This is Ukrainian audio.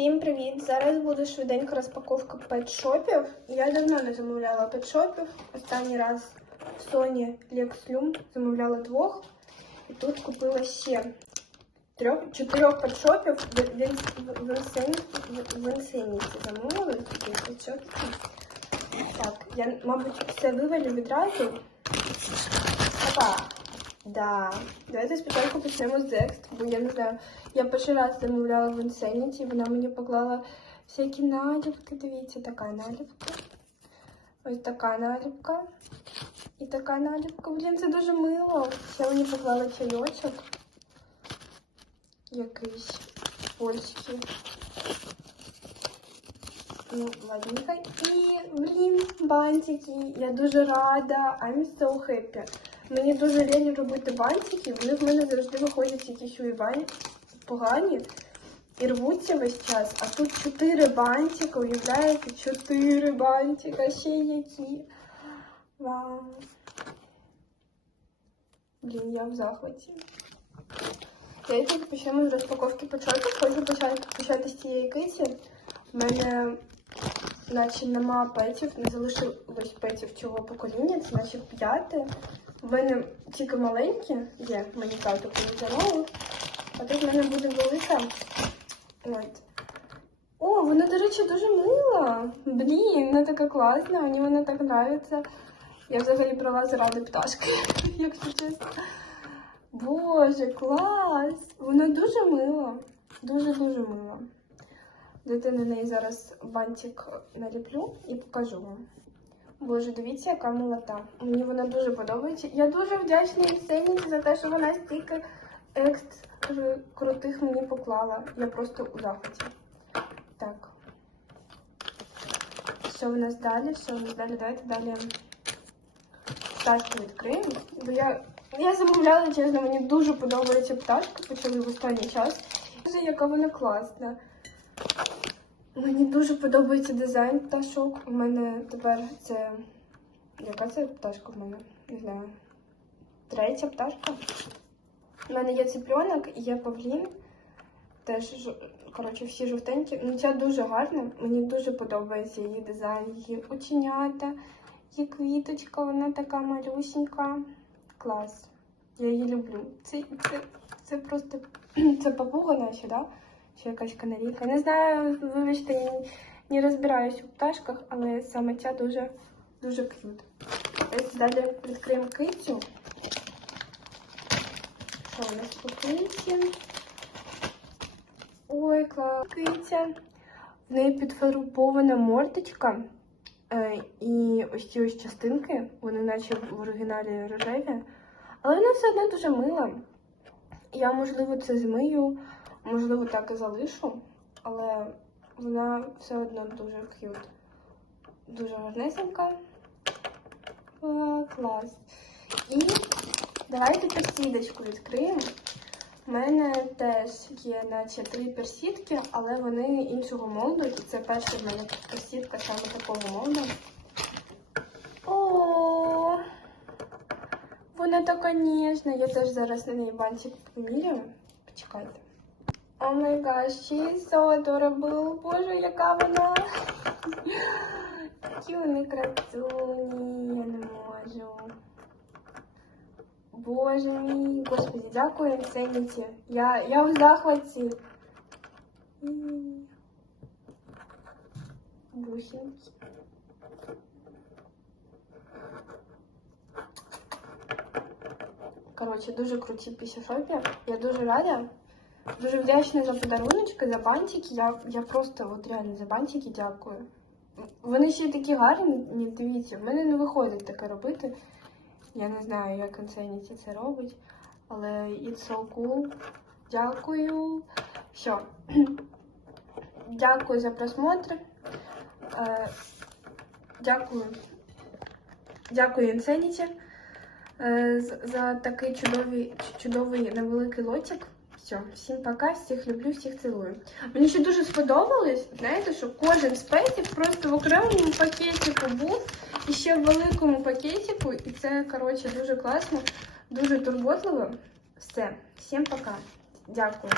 Всім привіт! Зараз буде швиденька розпаковка петшопів. Я давно не замовляла петшопів. Останній раз в Sony Lexlum замовляла двох. І тут купила ще трьох, чотирьох петшопів в, в, в, в, Інсен- в, в Інсеніті замовили такі петшопи. Так, я, мабуть, все вивалю відразу. Опа! Да. Давайте спочатку почнемо з Декст, бо я не знаю. Я перший раз замовляла в Insanity, вона мені поклала всякі наліпки. Дивіться, така наліпка. Ось така наліпка. І така наліпка. Блін, це дуже мило. Ще мені поклали чайочок. Якийсь польський. Ну, ладненько. І, блін, бантики. Я дуже рада. I'm so happy. Мені дуже лень робити бантики. Вони в мене завжди виходять якісь уїбані погані і рвуться весь час. А тут чотири бантика, уявляєте? Чотири бантика, ще які. Вау. Блін, я в захваті. Давайте почнемо з розпаковки початку. Хочу почати, почати з цієї киті. У мене наче нема петів, не залишилось петів цього покоління, це наче п'яте. У мене тільки маленькі є, мені тато повідомив. А тут в мене буде велика. От. О, вона, до речі, дуже мила. Блін, вона така класна, мені вона так подобається. Я взагалі про вас ради пташки, якщо чесно. Боже, клас! Вона дуже мила. Дуже-дуже мила. На неї зараз бантик наліплю і покажу вам. Боже, дивіться, яка милота. Мені вона дуже подобається. Я дуже вдячна Євсені за те, що вона стільки екст крутих мені поклала. Я просто у захваті. Так. Що в нас далі? Що в нас далі? Давайте далі пташку відкриємо. Бо я, я замовляла, чесно, мені дуже подобається пташка, почали в останній час. Яка вона класна. Мені дуже подобається дизайн пташок. У мене тепер це. Яка це пташка в мене? Не знаю. Третя пташка. У мене є цыпленок і є павлін. Теж, коротше, всі жовтенькі. Ну, ця дуже гарна. Мені дуже подобається її дизайн, її оченята, її квіточка, вона така малюсенька. Клас. Я її люблю. Це, це, це просто це папуга наші, да? Чи якась канарійка. Не знаю, вибачте, не, не розбираюсь у пташках, але саме ця дуже дуже к'ют. Далі відкриємо кицю. Що у нас по киці? Ой, клас. Киця. В неї підфарбована мордочка. Е, і ось ці ось частинки, вони наче в оригіналі рожеві. Але вона все одно дуже мила. Я, можливо, це змию, можливо, так і залишу, але вона все одно дуже к'ют. Дуже гарнесенька. Клас. І давайте персідочку відкриємо. У мене теж є наче три персідки, але вони іншого молду. І це перша в мене персідка саме такого молду. О, вона така ніжна. Я теж зараз на неї бантик поміряю. Почекайте. О май гаш, she's so adorable. Боже, яка вона. Такі вони красуні, я не можу. Боже мій, господи, дякую, Інсеніті. Я, я в захваті. М. Бусинки. Коротше, дуже круті пісішопі. Я дуже рада. Дуже вдячна за подаруночки, за бантики. Я, я просто от реально за бантики дякую. Вони ще такі гарні, дивіться, в мене не виходить таке робити. Я не знаю, як Інсеніті це робить, але it's so cool. Дякую. Все. Дякую за просмотр. Е, Дякую. Дякую Інсеніті е, за такий чудовий, чудовий невеликий лотик. Все, всім пока, всіх люблю, всіх цілую. Мені ще дуже сподобалось, знаєте, що кожен з просто в окремому пакетику був і ще в великому пакетику. І це, коротше, дуже класно, дуже турботливо. Все, всім пока. Дякую.